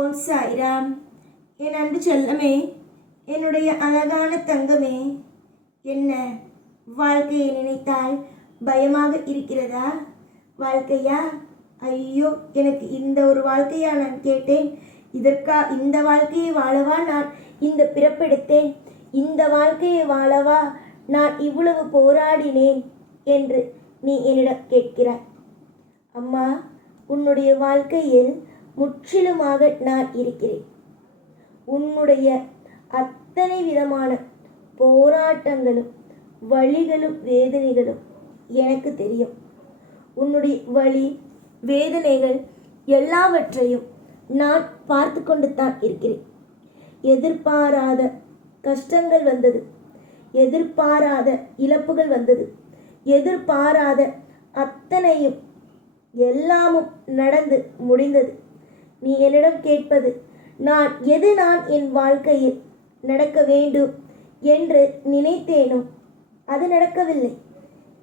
ஓம் சாய்ராம். என் அன்பு செல்லமே, என்னுடைய அழகான தங்கமே, என்ன வாழ்க்கையை நினைத்தால் பயமாக இருக்கிறதா? வாழ்க்கையா? ஐயோ, எனக்கு இந்த ஒரு வாழ்க்கையா நான் கேட்டேன்? இந்த வாழ்க்கையை வாழவா நான் இந்த பிறப்பெடுத்தேன்? இந்த வாழ்க்கையை வாழவா நான் இவ்வளவு போராடினேன் என்று நீ என்னிடம் கேட்கிறாய். அம்மா, உன்னுடைய வாழ்க்கையில் முற்றிலுமாக நான் இருக்கிறேன். உன்னுடைய அத்தனை விதமான போராட்டங்களும் வலிகளும் வேதனைகளும் எனக்கு தெரியும். உன்னுடைய வலி வேதனைகள் எல்லாவற்றையும் நான் பார்த்து கொண்டு தான் இருக்கிறேன். எதிர்பாராத கஷ்டங்கள் வந்தது, எதிர்பாராத இழப்புகள் வந்தது, எதிர்பாராத அத்தனையும் எல்லாமும் நடந்து முடிந்தது. நீ என்னிடம் கேட்பது, நான் என் வாழ்க்கையில் நடக்க வேண்டும் என்று நினைத்தேனோ அது நடக்கவில்லை.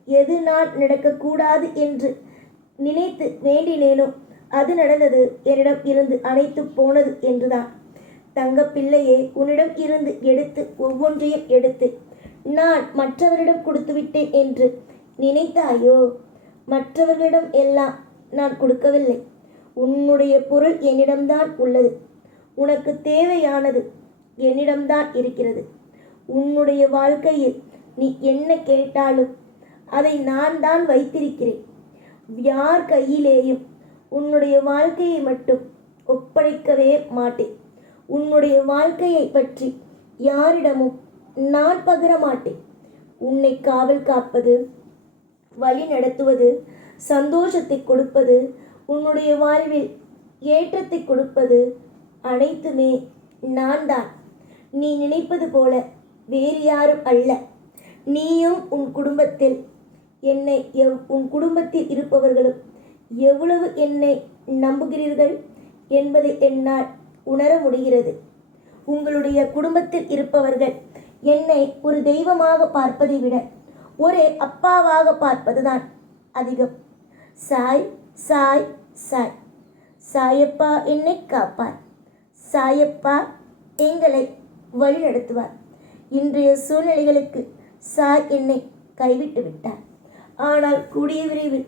எது நான் நடக்கக்கூடாது என்று நினைத்து வேண்டினேனோ அது நடந்தது. என்னிடம் இருந்து அனைத்து போனது என்றுதான். தங்க பிள்ளையே, உன்னிடம் இருந்து எடுத்து ஒவ்வொன்றையும் எடுத்து நான் மற்றவரிடம் கொடுத்து விட்டேன் என்று நினைத்தாயோ? மற்றவர்களிடம் எல்லாம் நான் கொடுக்கவில்லை. உன்னுடைய பொருள் என்னிடம்தான் உள்ளது. உனக்கு தேவையானது என்னிடம்தான் இருக்கிறது. உன்னுடைய வாழ்க்கையில் நீ என்ன கேட்டாலும் அதை நான் தான் வைத்திருக்கிறேன். யார் கையிலேயும் உன்னுடைய வாழ்க்கையை மட்டும் ஒப்படைக்கவே மாட்டேன். உன்னுடைய வாழ்க்கையை பற்றி யாரிடமும் நான் பகிர மாட்டேன். உன்னை காவல் காப்பது, வழி நடத்துவது, சந்தோஷத்தை கொடுப்பது, உன்னுடைய வாழ்வில் ஏற்றத்தை கொடுப்பது அனைத்துமே நான் தான். நீ நினைப்பது போல வேறு யாரும் அல்ல. நீயும் உன் குடும்பத்தில் உன் குடும்பத்தில் இருப்பவர்களும் எவ்வளவு என்னை நம்புகிறீர்கள் என்பதை என்னால் உணர முடிகிறது. உங்களுடைய குடும்பத்தில் இருப்பவர்கள் என்னை ஒரு தெய்வமாக பார்ப்பதை விட ஒரு அப்பாவாக பார்ப்பதுதான் அதிகம். சாய் சாய் சாய், சாயப்பா என்னை காப்பார், சாயப்பா எங்களை வழி நடத்துவார். இன்றைய சூழ்நிலைகளுக்கு சாய் என்னை கைவிட்டு விட்டார். ஆனால் கூடிய விரைவில்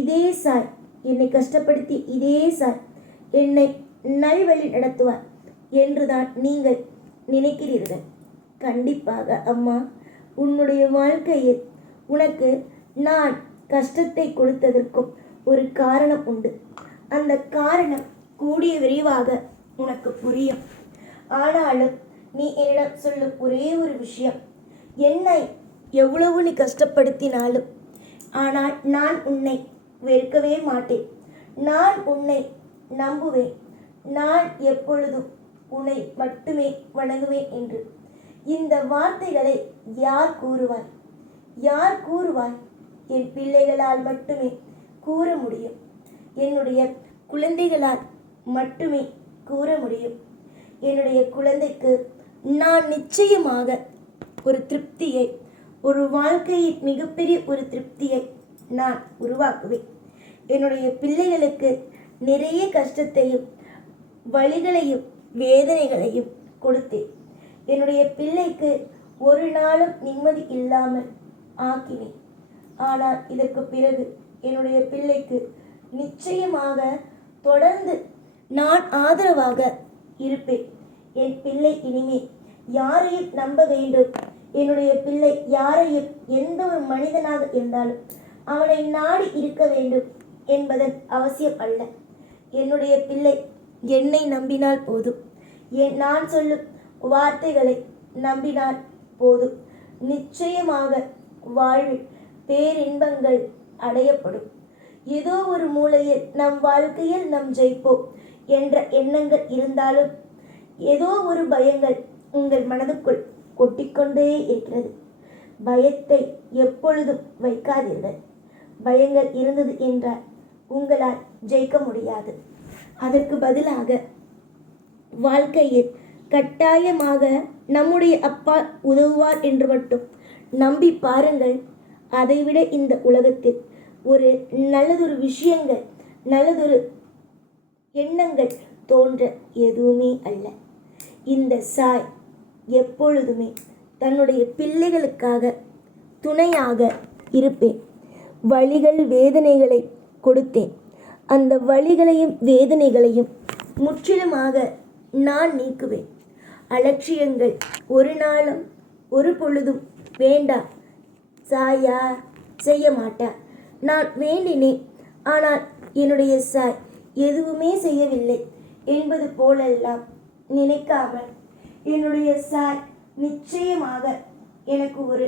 இதே சாய், என்னை கஷ்டப்படுத்தி இதே சாய் என்னை நல்வழி நடத்துவார் என்றுதான் நீங்கள் நினைக்கிறீர்கள். கண்டிப்பாக அம்மா, உன்னுடைய வாழ்க்கையில் உனக்கு நான் கஷ்டத்தை கொடுத்ததற்கும் ஒரு காரணம் உண்டு. அந்த காரணம் கூடிய விரைவாக உனக்கு புரியும். ஆனாலும் நீ என்னிடம் சொல்லும் ஒரே ஒரு விஷயம், என்னை எவ்வளவு நீ கஷ்டப்படுத்தினாலும் ஆனால் நான் உன்னை வெறுக்கவே மாட்டேன். நான் உன்னை நம்புவேன். நான் எப்பொழுதும் உன்னை மட்டுமே வணங்குவேன் என்று. இந்த வார்த்தைகளை யார் கூறுவாய்? யார் கூறுவாய்? என் பிள்ளைகளால் மட்டுமே கூற முடியும். என்னுடைய குழந்தைகளால் மட்டுமே கூற முடியும். என்னுடைய குழந்தைக்கு நான் நிச்சயமாக ஒரு திருப்தியை, ஒரு வாழ்க்கையின் மிகப்பெரிய ஒரு திருப்தியை நான் உருவாக்குவேன். என்னுடைய பிள்ளைகளுக்கு நிறைய கஷ்டத்தையும் வலிகளையும் வேதனைகளையும் கொடுத்தேன். என்னுடைய பிள்ளைக்கு ஒரு நாளும் நிம்மதி இல்லாமல் ஆக்கினேன். ஆனால் இதற்கு பிறகு என்னுடைய பிள்ளைக்கு நிச்சயமாக தொடர்ந்து நான் ஆதரவாக இருப்பேன். என் பிள்ளை இனிமே யாரையும் நம்ப வேண்டும். என்னுடைய பிள்ளை யாரையும், எந்த ஒரு மனிதனாக இருந்தாலும் அவனை நாடி இருக்க வேண்டும் என்பதன் அவசியம் அல்ல. என்னுடைய பிள்ளை என்னை நம்பினால் போதும். நான் சொல்லும் வார்த்தைகளை நம்பினால் போதும். நிச்சயமாக வாழ்வில் பேரின்பங்கள் அடையப்படும். ஏதோ ஒரு மூலையில் நம் வாழ்க்கையில் நம் ஜெயிப்போம் என்ற எண்ணங்கள் இருந்தாலும் ஏதோ ஒரு பயங்கள் உங்கள் மனதுக்குள் கொட்டிக்கொண்டே இருக்கிறது. பயத்தை எப்பொழுதும் வைக்காதீர்கள். பயங்கள் இருந்தது என்றால் உங்களால் ஜெயிக்க முடியாது. அதற்கு பதிலாக வாழ்க்கையில் கட்டாயமாக நம்முடைய அப்பா உதவுவார் என்று மட்டும் நம்பி பாருங்கள். அதைவிட இந்த உலகத்தில் ஒரு நல்லதொரு விஷயங்கள், நல்லதொரு எண்ணங்கள் தோன்ற எதுவுமே அல்ல. இந்த சாய் எப்பொழுதுமே தன்னுடைய பிள்ளைகளுக்காக துணையாக இருப்பேன். வலிகள் வேதனைகளை கொடுத்தேன். அந்த வலிகளையும் வேதனைகளையும் முற்றிலுமாக நான் நீக்குவேன். அலட்சியங்கள் ஒரு நாளும் ஒரு பொழுதும் வேண்டாம். சாயா செய்ய மாட்டார். நான் வேண்டினேன், ஆனால் என்னுடைய சாய் எதுவுமே செய்யவில்லை என்பது போலெல்லாம் நினைக்காமல், என்னுடைய சாய் நிச்சயமாக எனக்கு ஒரு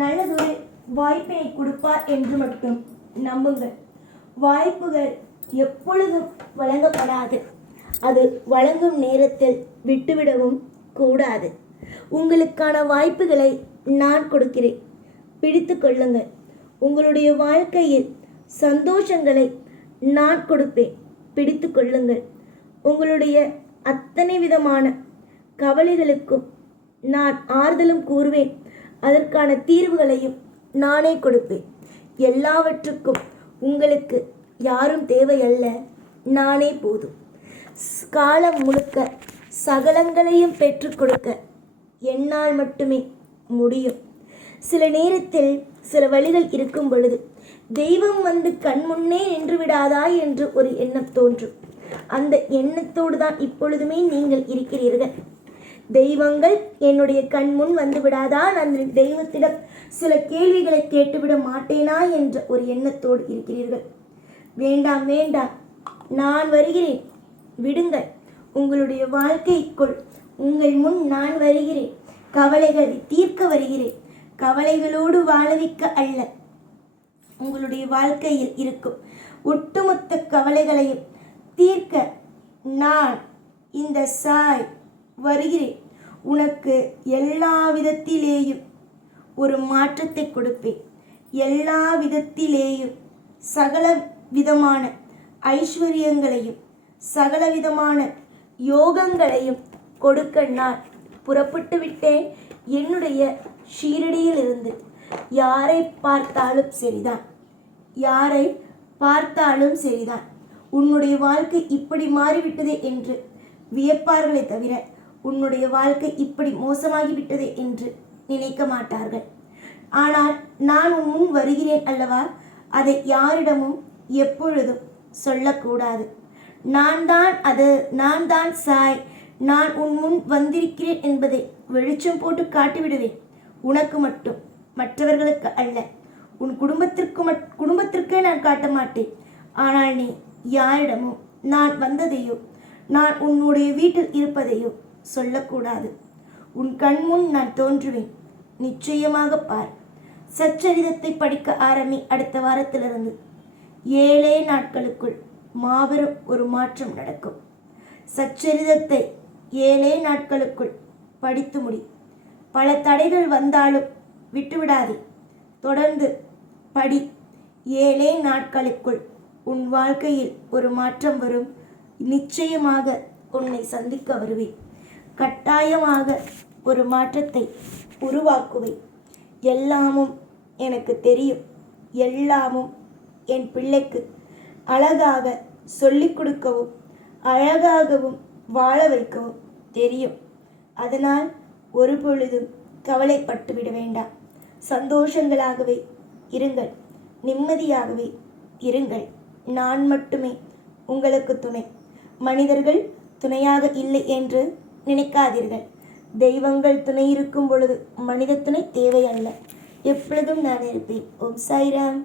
நல்லதொரு வாய்ப்பினை கொடுப்பார் என்று மட்டும் நம்புங்கள். வாய்ப்புகள் எப்பொழுதும் வழங்கப்படாது. அது வழங்கும் நேரத்தில் விட்டுவிடவும் கூடாது. உங்களுக்கான வாய்ப்புகளை நான் கொடுக்கிறேன், பிடித்து கொள்ளுங்கள். உங்களுடைய வாழ்க்கையில் சந்தோஷங்களை நான் கொடுப்பேன், பிடித்து கொள்ளுங்கள். உங்களுடைய அத்தனை விதமான கவலைகளுக்கும் நான் ஆறுதலும் கூறுவேன். அதற்கான தீர்வுகளையும் நானே கொடுப்பேன். எல்லாவற்றுக்கும் உங்களுக்கு யாரும் தேவையல்ல, நானே போதும். காலம் முழுக்க சகலங்களையும் பெற்றுக் கொடுக்க என்னால் மட்டுமே முடியும். சில நேரத்தில் சில வழிகள் இருக்கும் பொழுது தெய்வம் வந்து கண் முன்னே நின்று விடாதா என்று ஒரு எண்ணம் தோன்றும். அந்த எண்ணத்தோடு தான் இப்பொழுதுமே நீங்கள் இருக்கிறீர்கள். தெய்வங்கள் என்னுடைய கண் முன் வந்து விடாதா, அந்த தெய்வத்திடம் சில கேள்விகளை கேட்டுவிட மாட்டேனா என்ற ஒரு எண்ணத்தோடு இருக்கிறீர்கள். வேண்டாம் வேண்டாம், நான் வருகிறேன், விடுங்கள். உங்களுடைய வாழ்க்கைக்குள் உங்கள் முன் நான் வருகிறேன். கவலைகளை தீர்க்க வருகிறேன். கவலைகளோடு வாழவிக்க அல்ல. உங்களுடைய வாழ்க்கையில் இருக்கும் ஒட்டுமொத்த கவலைகளையும் தீர்க்க நான் இந்த சாய் வருகிறேன். உனக்கு எல்லா விதத்திலேயும் ஒரு மாற்றத்தை கொடுப்பேன். எல்லா விதத்திலேயும் சகல விதமான ஐஸ்வர்யங்களையும் சகல விதமான யோகங்களையும் கொடுக்க நான் புறப்பட்டு விட்டேன். என்னுடைய ஷீரடியில் இருந்து யாரை பார்த்தாலும் சரிதான், யாரை பார்த்தாலும் சரிதான், உன்னுடைய வாழ்க்கை இப்படி மாறிவிட்டதே என்று வியப்பார்களே தவிர உன்னுடைய வாழ்க்கை இப்படி மோசமாகிவிட்டதே என்று நினைக்க மாட்டார்கள். ஆனால் நான் உன் முன் வருகிறேன் அல்லவா, அதை யாரிடமும் எப்பொழுதும் சொல்லக்கூடாது. நான் தான் சாய், நான் உன் முன் வந்திருக்கிறேன் என்பதை வெளிச்சம் போட்டு காட்டிவிடுவேன். உனக்கு மட்டும், மற்றவர்களுக்கு அல்ல. உன் குடும்பத்திற்கே நான் காட்ட மாட்டேன். ஆனால் நீ யாரிடமும் நான் வந்ததையோ நான் உன்னுடைய வீட்டில் இருப்பதையோ சொல்லக்கூடாது. உன் கண்முன் நான் தோன்றுவேன், நிச்சயமாக பார். சச்சரிதத்தை படிக்க ஆரம்பி. அடுத்த வாரத்திலிருந்து 7 நாட்களுக்குள் மாபெரும் ஒரு மாற்றம் நடக்கும். சச்சரிதத்தை 7 நாட்களுக்குள் படித்து முடி. பல தடைகள் வந்தாலும் விட்டுவிடாதே, தொடர்ந்து படி. 7 நாட்களுக்குள் உன் வாழ்க்கையில் ஒரு மாற்றம் வரும். நிச்சயமாக உன்னை சந்திக்க வருவேன். கட்டாயமாக ஒரு மாற்றத்தை உருவாக்குவேன். எல்லாமும் எனக்கு தெரியும். எல்லாமும் என் பிள்ளைக்கு அழகாக சொல்லிக் கொடுக்கவும் அழகாகவும் வாழ வைக்கவும் தெரியும். அதனால் ஒரு பொழுதும் கவலைப்பட்டு விட வேண்டாம். சந்தோஷங்களாகவே இருங்கள், நிம்மதியாகவே இருங்கள். நான் மட்டுமே உங்களுக்கு துணை. மனிதர்கள் துணையாக இல்லை என்று நினைக்காதீர்கள். தெய்வங்கள் துணை இருக்கும் பொழுது மனித துணை தேவையல்ல. எப்பொழுதும் நான் இருப்பேன். ஓம் சாய்ராம்.